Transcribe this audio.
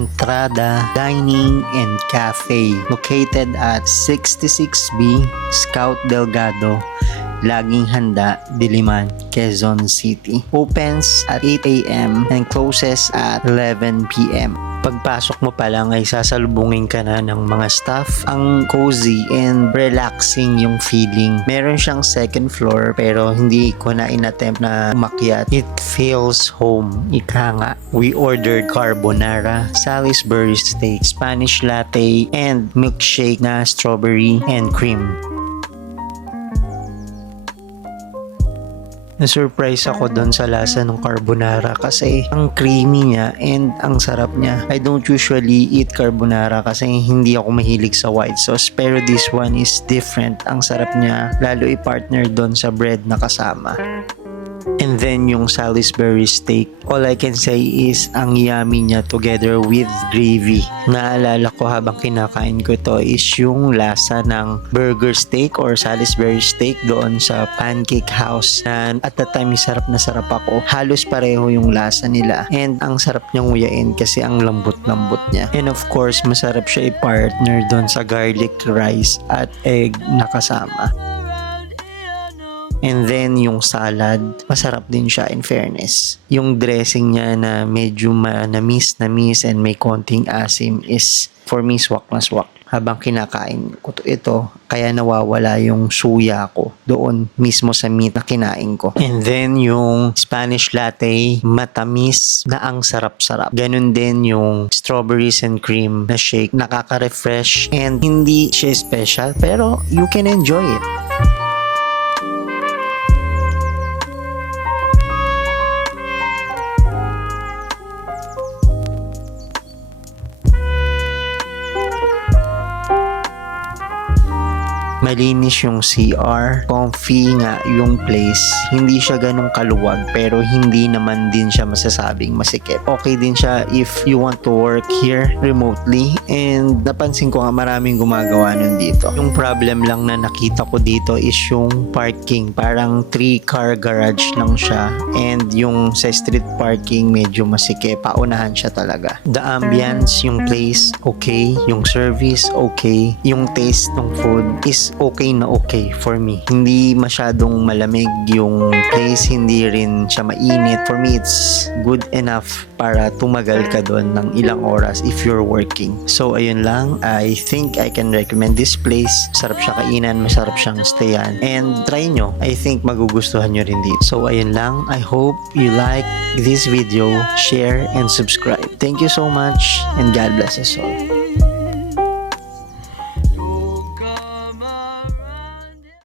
Entrada Dining and Cafe located at 66B Scout Delgado, Laging Handa, Diliman, Quezon City. Opens at 8 a.m. and closes at 11 p.m. Pagpasok mo pa lang ay sasalubungin ka na ng mga staff. Ang cozy and relaxing yung feeling. Meron siyang second floor pero hindi ko na inattempt na umakyat. It feels home. Ika nga. We ordered carbonara, Salisbury steak, Spanish latte, and milkshake na strawberry and cream. Na-surprise ako doon sa lasa ng carbonara kasi ang creamy niya and ang sarap niya. I don't usually eat carbonara kasi hindi ako mahilig sa white sauce, pero this one is different. Ang sarap niya, lalo i-partner doon sa bread na kasama. And then yung Salisbury steak, all I can say is ang yummy niya together with gravy. Naalala ko habang kinakain ko to is yung lasa ng burger steak or Salisbury steak doon sa Pancake House. And at that time, sarap na sarap ako. Halos pareho yung lasa nila. And ang sarap niyang nguyain kasi ang lambot-lambot niya. And of course, masarap siya i-partner doon sa garlic rice at egg na kasama. And then yung salad, masarap din siya in fairness. Yung dressing niya na medyo manamis and may konting asim is for me swak na swak. Habang kinakain ko ito, kaya nawawala yung suya ko doon mismo sa meat na kinain ko. And then yung Spanish latte, matamis na ang sarap-sarap. Ganun din yung strawberries and cream na shake, nakaka-refresh and hindi siya special pero you can enjoy it. Malinis yung CR, comfy nga yung place, hindi siya ganun kaluwag pero hindi naman din siya masasabing masikip. Okay din siya if you want to work here remotely, and napansin ko nga maraming gumagawa nun dito. Yung problem lang na nakita ko dito is yung parking, parang 3-car garage lang siya, and yung sa street parking medyo masikip, paunahan siya talaga. The ambience, yung place, okay, yung service, okay, yung taste ng food is okay na okay for me. Hindi masyadong malamig yung place, hindi rin siya mainit. For me, it's good enough para tumagal ka doon ng ilang oras if you're working. So, ayun lang. I think I can recommend this place. Masarap siya kainan, masarap siyang stayan. And try nyo. I think magugustuhan nyo rin dito. So, ayun lang. I hope you like this video, share, and subscribe. Thank you so much, and God bless us all.